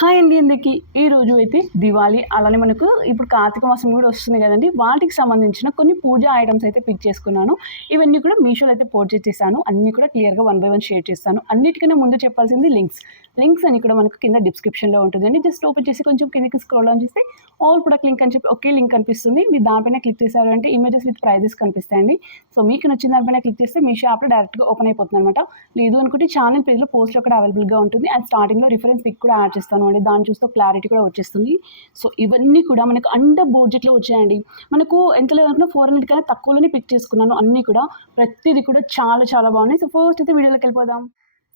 Hi అండి అందరికీ. ఈ రోజు అయితే దివాళీ. అలానే మనకు ఇప్పుడు కార్తీక మాసం కూడా వస్తుంది కదండి. వాటికి సంబంధించిన కొన్ని పూజా ఐటమ్స్ అయితే పిక్ చేసుకున్నాను. ఇవన్నీ కూడా మీషోలో అయితే పోస్ట్ చేశాను. అన్నీ కూడా క్లియర్గా వన్ బై వన్ షేర్ చేస్తాను. అన్నిటికన్నా ముందు చెప్పాల్సింది లింక్స్ లింక్స్ అని కూడా మనకు కింద డిస్క్రిప్షన్లో ఉంటుందండి. జస్ట్ ఓపెన్ చేసి కొంచెం కిందకి స్క్రోల్ ఆన్ చేస్తే ఆల్ ప్రొడక్ట్ లింక్ అని చెప్పి ఒకే లింక్ కనిపిస్తుంది. మీరు దానిపైన క్లిక్ చేశారు అంటే ఇమేజెస్ విత్ ప్రైజెస్ కనిపిస్తాయండి. సో మీకు నచ్చిన దానిపైన క్లిక్ చేస్తే మీ షాప్లో డైరెక్ట్గా ఓపెన్ అయిపోతుంది అనమాట లేదు అనుకుంటే ఛానల్ పేజ్లో పోస్ట్ అక్కడ అవైలబుల్గా ఉంటుంది. అండ్ స్టార్టింగ్లో రిఫరెన్స్ పిక్ కూడా యాడ్ చేస్తాను అండి దాన్ని చూస్తే క్లారిటీ కూడా వచ్చేస్తుంది. సో ఇవన్నీ కూడా మనకు అండర్ బడ్జెట్లో వచ్చాయండి. మనకు ఎంత లేదనుకున్నా ఫోర్ హండ్రెడ్ కన్నా తక్కువలోనే పిక్ చేసుకున్నాను అన్నీ కూడా. ప్రతిదీ కూడా చాలా చాలా బాగున్నాయి. సో ఫస్ట్ అయితే వీడియోలోకి వెళ్ళిపోదాం.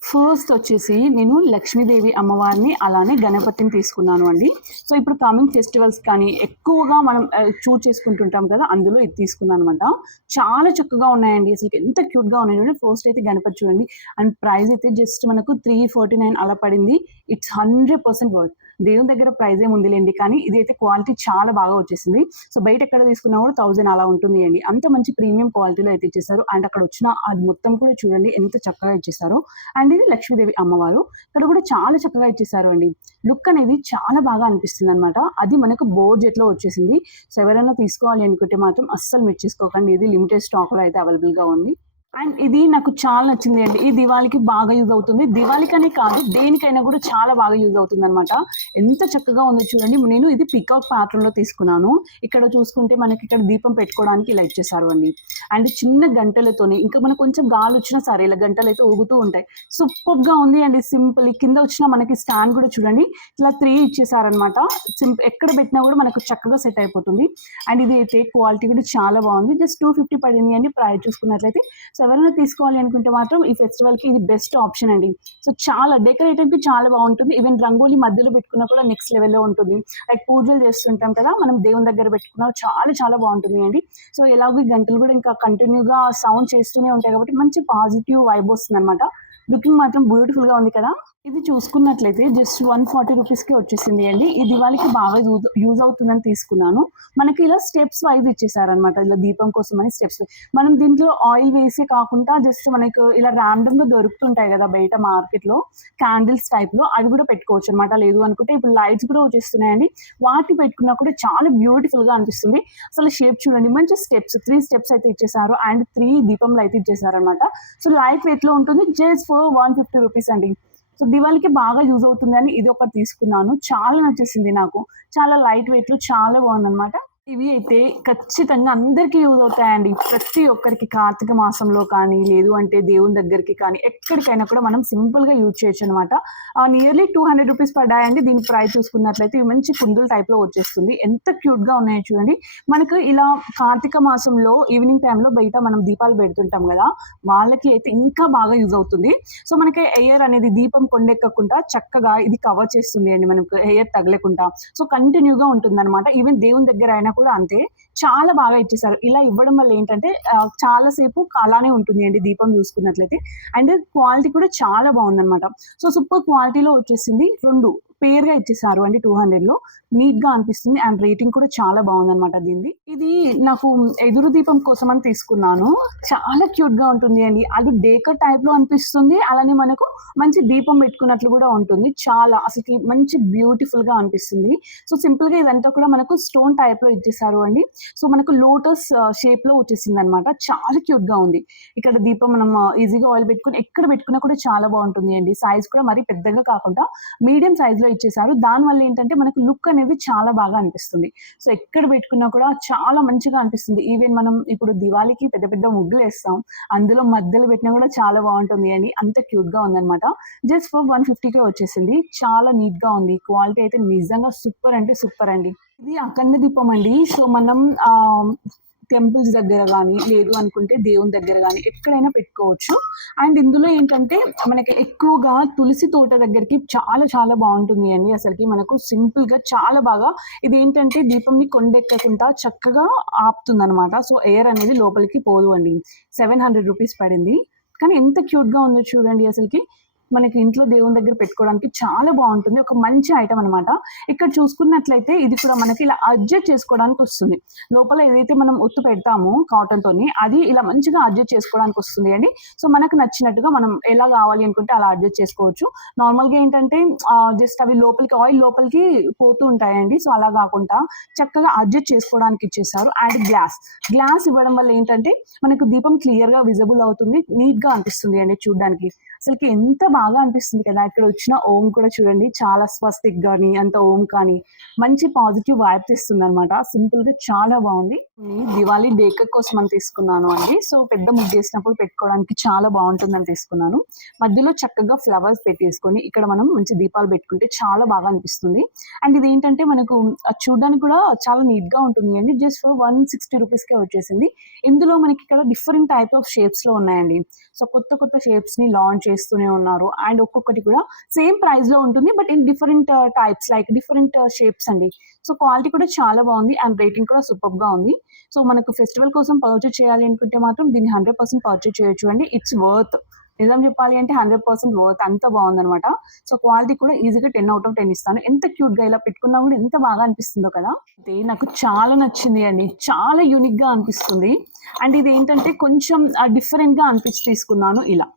ఫస్ట్ వచ్చేసి నేను లక్ష్మీదేవి అమ్మవారిని అలానే గణపతిని తీసుకున్నాను అండి. సో ఇప్పుడు కమింగ్ ఫెస్టివల్స్ కానీ ఎక్కువగా మనం చూజ్ చేసుకుంటుంటాం కదా అందులో ఇది తీసుకున్నాను అనమాట చాలా చక్కగా ఉన్నాయండి. అసలు ఎంత క్యూట్గా ఉన్నాయి చూడండి. ఫస్ట్ అయితే గణపతి చూడండి. అండ్ ప్రైస్ అయితే జస్ట్ మనకు త్రీ ఫార్టీ నైన్ అలా పడింది. ఇట్స్ హండ్రెడ్ పర్సెంట్ వర్త్ దేవుని దగ్గర ప్రైజ్ ఏముందిలేండి కానీ ఇది అయితే క్వాలిటీ చాలా బాగా వచ్చేసింది. సో బయట ఎక్కడ తీసుకున్నా కూడా థౌజండ్ అలా ఉంటుంది అండి అంత మంచి ప్రీమియం క్వాలిటీలో అయితే ఇచ్చేసారు. అండ్ అక్కడ వచ్చిన అది మొత్తం కూడా చూడండి ఎంత చక్కగా ఇచ్చేసారు. అండ్ ఇది లక్ష్మీదేవి అమ్మవారు. ఇక్కడ కూడా చాలా చక్కగా ఇచ్చేసారు అండి. లుక్ అనేది చాలా బాగా అనిపిస్తుంది అనమాట అది మనకు బోర్జెట్లో వచ్చేసింది. సో ఎవరైనా తీసుకోవాలి అనుకుంటే మాత్రం అస్సలు మిస్ చేసుకోకండి. ఇది లిమిటెడ్ స్టాక్లో అయితే అవైలబుల్గా ఉంది. అండ్ ఇది నాకు చాలా నచ్చింది అండి. ఈ దివాళికి బాగా యూజ్ అవుతుంది. దివాళికనే కాదు దేనికైనా కూడా చాలా బాగా యూజ్ అవుతుంది అనమాట ఎంత చక్కగా ఉందో చూడండి. నేను ఇది పికౌట్ ప్యాటర్న్లో తీసుకున్నాను. ఇక్కడ చూసుకుంటే మనకి ఇక్కడ దీపం పెట్టుకోవడానికి ఇలా ఇచ్చేసారు అండి అండ్ చిన్న గంటలతోనే ఇంకా మనకు కొంచెం గాలి వచ్చినా సరే ఇలా గంటలు అయితే ఊగుతూ ఉంటాయి. సూపర్గా ఉంది అండి సింపుల్. కింద వచ్చిన మనకి స్టాండ్ కూడా చూడండి. ఇట్లా త్రీ ఇచ్చేసారనమాట సింపుల్ ఎక్కడ పెట్టినా కూడా మనకు చక్కగా సెట్ అయిపోతుంది. అండ్ ఇది అయితే క్వాలిటీ కూడా చాలా బాగుంది. జస్ట్ టూ ఫిఫ్టీ పడింది అండి. ప్రైస్ చూసుకున్నట్లయితే. ఎవరైనా తీసుకోవాలి అనుకుంటే మాత్రం ఈ ఫెస్టివల్కి ఇది బెస్ట్ ఆప్షన్ అండి. సో చాలా డెకరేటివ్కి చాలా బాగుంటుంది. ఈవెన్ రంగోలీ మధ్యలో పెట్టుకున్నా కూడా నెక్స్ట్ లెవెల్లో ఉంటుంది. లైక్ పూజలు చేస్తుంటాం కదా మనం దేవుని దగ్గర పెట్టుకున్నా చాలా చాలా బాగుంటుంది అండి. సో ఎలాగో గంటలు కూడా ఇంకా కంటిన్యూగా సౌండ్ చేస్తూనే ఉంటాయి కాబట్టి మంచి పాజిటివ్ వైబ్ వస్తుంది అనమాట లుకింగ్ మాత్రం బ్యూటిఫుల్గా ఉంది కదా. ఇది చూసుకున్నట్లయితే జస్ట్ వన్ ఫార్టీ రూపీస్కి వచ్చేసింది అండి. ఈ దివాళికి బాగా యూజ్ యూజ్ అవుతుందని తీసుకున్నాను. మనకి ఇలా స్టెప్స్ వైజ్ ఇచ్చేసారనమాట ఇలా దీపం కోసం అని స్టెప్స్ మనం దీంట్లో ఆయిల్ వేసి కాకుండా జస్ట్ మనకు ఇలా ర్యాండమ్గా గా దొరుకుతుంటాయి కదా బయట మార్కెట్లో క్యాండిల్స్ టైప్లో అవి కూడా పెట్టుకోవచ్చు అనమాట లేదు అనుకుంటే ఇప్పుడు లైట్స్ కూడా వచ్చేస్తున్నాయండి. వాటి పెట్టుకున్నా కూడా చాలా బ్యూటిఫుల్గా గా అనిపిస్తుంది. అసలు షేప్ చూడండి. మంచి స్టెప్స్ త్రీ స్టెప్స్ అయితే ఇచ్చేసారు. అండ్ త్రీ దీపంలో అయితే ఇచ్చేసారనమాట సో లైట్ వెయిట్లో ఉంటుంది. Just for one fifty rupees అండి. సో దివాళికి బాగా యూజ్ అవుతుందని ఇది ఒకటి తీసుకున్నాను. చాలా నచ్చేసింది నాకు. చాలా లైట్ వెయిట్లు చాలా బాగుందనమాట ఇవి అయితే ఖచ్చితంగా అందరికీ యూజ్ అవుతాయండి. ప్రతి ఒక్కరికి కార్తీక మాసంలో కానీ లేదు అంటే దేవుని దగ్గరికి కానీ ఎక్కడికైనా కూడా మనం సింపుల్గా యూజ్ చేయొచ్చు అనమాట నియర్లీ టూ హండ్రెడ్ రూపీస్ పడ్డాయండి దీని ప్రైస్ చూసుకున్నట్లయితే ఇవి మంచి కుందుల టైప్లో వచ్చేస్తుంది. ఎంత క్యూట్గా ఉన్నాయో చూడండి. మనకు ఇలా కార్తీక మాసంలో ఈవినింగ్ టైంలో బయట మనం దీపాలు పెడుతుంటాం కదా వాళ్ళకి అయితే ఇంకా బాగా యూజ్ అవుతుంది. సో మనకి ఎయిర్ అనేది దీపం కొండెక్కకుండా చక్కగా ఇది కవర్ చేస్తుంది అండి. మనకు ఎయిర్ తగలకుండా. సో కంటిన్యూగా ఉంటుంది అనమాట ఈవెన్ దేవుని దగ్గర అయినా కూడా అంతే. చాలా బాగా ఇచ్చేసారు. ఇలా ఇవ్వడం వల్ల ఏంటంటే చాలా చాలాసేపు అలానే ఉంటుంది అండి దీపం చూసుకున్నట్లయితే. అండ్ క్వాలిటీ కూడా చాలా బాగుందన్నమాట. సో సూపర్ క్వాలిటీలో వచ్చేసింది రెండు. పేరుగా ఇచ్చేసారు అండి టూ హండ్రెడ్లో. నీట్గా అనిపిస్తుంది అండ్ రేటింగ్ కూడా చాలా బాగుందన్నమాట దీన్ని ఇది నాకు ఎదురు దీపం కోసం అని తీసుకున్నాను. చాలా క్యూట్గా ఉంటుంది అండి. అది డేకర్ టైప్లో అనిపిస్తుంది. అలానే మనకు మంచి దీపం పెట్టుకున్నట్లు కూడా ఉంటుంది. చాలా అసలు మంచి బ్యూటిఫుల్గా అనిపిస్తుంది. సో సింపుల్గా ఇదంతా కూడా మనకు స్టోన్ టైప్లో ఇచ్చేసారు అండి. సో మనకు లోటస్ షేప్ uh, లో వచ్చేసింది అనమాట చాలా క్యూట్గా ఉంది. ఇక్కడ దీపం మనం uh, ఈజీగా ఆయిల్ పెట్టుకుని ఎక్కడ పెట్టుకున్నా కూడా చాలా బాగుంటుంది అండి. సైజ్ కూడా మరీ పెద్దగా కాకుండా మీడియం సైజ్లో ఇచ్చేసారు దాని వల్ల ఏంటంటే మనకు లుక్ అనేది చాలా బాగా అనిపిస్తుంది. సో ఎక్కడ పెట్టుకున్నా కూడా చాలా మంచిగా అనిపిస్తుంది. ఈవెన్ మనం ఇప్పుడు దివాళీకి పెద్ద పెద్ద ముగ్గులు వేస్తాం. అందులో మధ్యలో పెట్టినా కూడా చాలా బాగుంటుంది అని అంత క్యూట్గా ఉందన్నమాట. జస్ట్ ఫర్ వన్ ఫిఫ్టీకే వచ్చేసింది. చాలా నీట్గా ఉంది. క్వాలిటీ అయితే నిజంగా సూపర్ అంటే సూపర్ అండి. ఇది అఖండ దీపం అండి. సో మనం టెంపుల్స్ దగ్గర కానీ లేదు అనుకుంటే దేవుని దగ్గర కానీ ఎక్కడైనా పెట్టుకోవచ్చు. అండ్ ఇందులో ఏంటంటే మనకి ఎక్కువగా తులసి తోట దగ్గరికి చాలా చాలా బాగుంటుంది అండి. అసలుకి మనకు సింపుల్గా చాలా బాగా ఇది ఏంటంటే దీపంని కొండెక్కకుండా చక్కగా ఆపుతుంది అనమాట సో ఎయిర్ అనేది లోపలికి పోదు అండి. సెవెన్ హండ్రెడ్ రూపీస్ పడింది. కానీ ఎంత క్యూట్గా ఉందో చూడండి అసలుకి. మనకి ఇంట్లో దేవుని దగ్గర పెట్టుకోవడానికి చాలా బాగుంటుంది. ఒక మంచి ఐటమ్ అనమాట ఇక్కడ చూసుకున్నట్లయితే ఇది కూడా మనకి ఇలా అడ్జస్ట్ చేసుకోవడానికి వస్తుంది. లోపల ఏదైతే మనం ఒత్తు పెడతామో కాటన్ తోని అది ఇలా మంచిగా అడ్జస్ట్ చేసుకోవడానికి వస్తుంది అండి. సో మనకు నచ్చినట్టుగా మనం ఎలా కావాలి అనుకుంటే అలా అడ్జస్ట్ చేసుకోవచ్చు. నార్మల్గా ఏంటంటే జస్ట్ అవి లోపలికి ఆయిల్ లోపలికి పోతూ ఉంటాయండి. సో అలా కాకుండా చక్కగా అడ్జస్ట్ చేసుకోవడానికి ఇచ్చేసారు అండ్ గ్లాస్ గ్లాస్ ఇవ్వడం వల్ల ఏంటంటే మనకు దీపం క్లియర్గా విజిబుల్ అవుతుంది. నీట్గా అనిపిస్తుంది అండి చూడడానికి. అసలుకి ఎంత బాగా బాగా అనిపిస్తుంది కదా. ఇక్కడ వచ్చిన ఓం కూడా చూడండి. చాలా స్వస్తిక్ కానీ అంత ఓం కానీ మంచి పాజిటివ్ వైబ్ తెస్తుంది అనమాట సింపుల్గా చాలా బాగుంది. దివాళీ డేకర్ కోసం అని తీసుకున్నాను అండి. సో పెద్ద ముగ్గు వేసినప్పుడు పెట్టుకోవడానికి చాలా బాగుంటుందని తీసుకున్నాను. మధ్యలో చక్కగా ఫ్లవర్స్ పెట్టేసుకొని ఇక్కడ మనం మంచి దీపాలు పెట్టుకుంటే చాలా బాగా అనిపిస్తుంది. అండ్ ఇది ఏంటంటే మనకు అది చూడడానికి కూడా చాలా నీట్గా ఉంటుంది అండి. Just for one sixty rupees కే వచ్చేసింది. ఇందులో మనకి ఇక్కడ డిఫరెంట్ టైప్ ఆఫ్ షేప్స్లో ఉన్నాయండి. సో కొత్త కొత్త షేప్స్ని లాంచ్ చేస్తూనే ఉన్నారు. అండ్ ఒక్కొక్కటి కూడా సేమ్ ప్రైస్లో ఉంటుంది but in different types like different shapes అండి. సో క్వాలిటీ కూడా చాలా బాగుంది అండ్ రేటింగ్ కూడా సూపర్గా ఉంది. సో మనకు ఫెస్టివల్ కోసం పర్చేజ్ చేయాలి అనుకుంటే మాత్రం దీన్ని హండ్రెడ్ పర్సెంట్ పర్చేజ్ చేయొచ్చు అండి. ఇట్స్ వర్త్ నిజం చెప్పాలి అంటే హండ్రెడ్ పర్సెంట్ వర్త్ అంత బాగుందనమాట సో క్వాలిటీ కూడా ఈజీగా టెన్ అవుట్ ఆఫ్ టెన్ ఇస్తాను. ఎంత క్యూట్గా ఇలా పెట్టుకున్నా కూడా ఎంత బాగా అనిపిస్తుందో కదా. ఇది నాకు చాలా నచ్చింది అండి. చాలా యూనిక్గా అనిపిస్తుంది. అండ్ ఇది ఏంటంటే కొంచెం డిఫరెంట్గా అనిపించి తీసుకున్నాను ఇలా.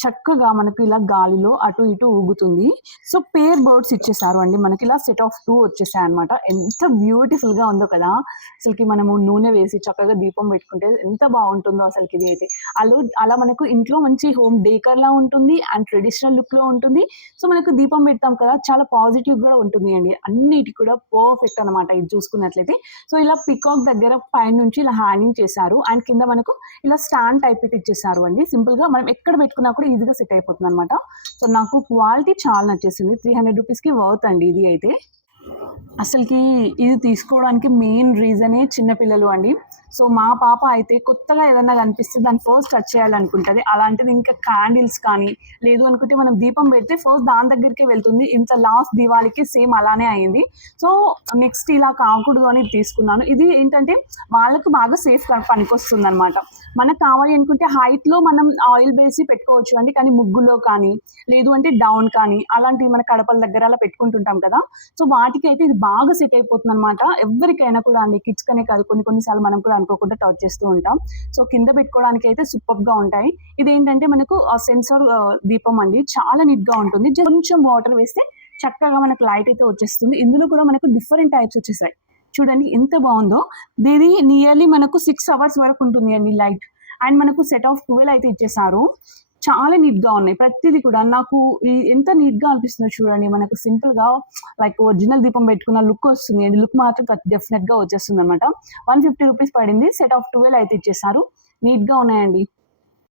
చక్కగా మనకు ఇలా గాలిలో అటు ఇటు ఊగుతుంది. సో పేర్ బర్డ్స్ ఇచ్చేసారు అండి. మనకి ఇలా సెట్ ఆఫ్ టూ వచ్చేసాయి అనమాట ఎంత బ్యూటిఫుల్గా ఉందో కదా! అసలుకి మనము నూనె వేసి చక్కగా దీపం పెట్టుకుంటే ఎంత బాగుంటుందో అసలుకి ఇది అయితే అలా అలా మనకు ఇంట్లో మంచి హోమ్ డేకర్ లా ఉంటుంది అండ్ ట్రెడిషనల్ లుక్లో ఉంటుంది. సో మనకు దీపం పెడతాం కదా! చాలా పాజిటివ్ కూడా ఉంటుంది అండి. అన్నిటి కూడా పర్ఫెక్ట్ అనమాట ఇది చూసుకున్నట్లయితే. సో ఇలా పికాక్ దగ్గర పైన నుంచి ఇలా హ్యాంగింగ్ చేశారు. అండ్ కింద మనకు ఇలా స్టాండ్ టైప్ ఇచ్చేసారు అండి. సింపుల్గా మనం ఎక్కడ పెట్టుకున్నా కూడా ఈజీగా సెట్ అయిపోతుంది అనమాట సో నాకు క్వాలిటీ చాలా నచ్చేసింది. త్రీ హండ్రెడ్ రూపీస్కి వర్త్ అండి ఇది అయితే. అసలుకి ఇది తీసుకోవడానికి మెయిన్ రీజనే చిన్నపిల్లలు అండి. సో మా పాప అయితే కొత్తగా ఏదన్నా కనిపిస్తే దాన్ని ఫస్ట్ టచ్ చేయాలనుకుంటుంది. అలాంటిది ఇంకా క్యాండిల్స్ కానీ లేదు అనుకుంటే మనం దీపం పెడితే ఫస్ట్ దాని దగ్గరికి వెళ్తుంది. ఇంత లాస్ట్ దీవాళికి సేమ్ అలానే అయింది. సో నెక్స్ట్ ఇలా కాకూడదు అని తీసుకున్నాను. ఇది ఏంటంటే వాళ్ళకు బాగా సేఫ్ పనికొస్తుంది అనమాట మనకు కావాలి అనుకుంటే హైట్లో మనం ఆయిల్ వేసి పెట్టుకోవచ్చు అండి. కానీ ముగ్గులో కానీ లేదు అంటే డౌన్ కానీ అలాంటివి మన కడపల దగ్గర అలా పెట్టుకుంటుంటాం కదా. సో వాటికి అయితే ఇది బాగా సెట్ అయిపోతుంది అనమాట ఎవరికైనా కూడా అండి కిడ్స్ కనే కాదు. కొన్ని కొన్నిసార్లు మనం కూడా అనుకోకుండా టచ్ చేస్తూ ఉంటాం. సో కింద పెట్టుకోవడానికి అయితే సూపర్గా ఉంటాయి. ఇది ఏంటంటే మనకు సెన్సార్ దీపం అండి చాలా నీట్గా ఉంటుంది. కొంచెం వాటర్ వేస్తే చక్కగా మనకు లైట్ అయితే వచ్చేస్తుంది. ఇందులో కూడా మనకు డిఫరెంట్ టైప్స్ వచ్చేసాయి. చూడండి ఎంత బాగుందో. దీని నియర్లీ మనకు సిక్స్ అవర్స్ వరకు ఉంటుంది అండి లైట్ అండ్ మనకు సెట్ ఆఫ్ ట్వెల్వ్ అయితే ఇచ్చేసారు. చాలా నీట్గా ఉన్నాయి. ప్రతిదీ కూడా నాకు ఎంత నీట్గా అనిపిస్తుందో చూడండి. మనకు సింపుల్గా లైక్ ఒరిజినల్ దీపం పెట్టుకున్న లుక్ వస్తుంది. అండ్ లుక్ మాత్రం డెఫినెట్గా వచ్చేస్తుంది అనమాట వన్ ఫిఫ్టీ రూపీస్ పడింది. సెట్ ఆఫ్ ట్వెల్వ్ అయితే ఇచ్చేసారు. నీట్గా ఉన్నాయండి.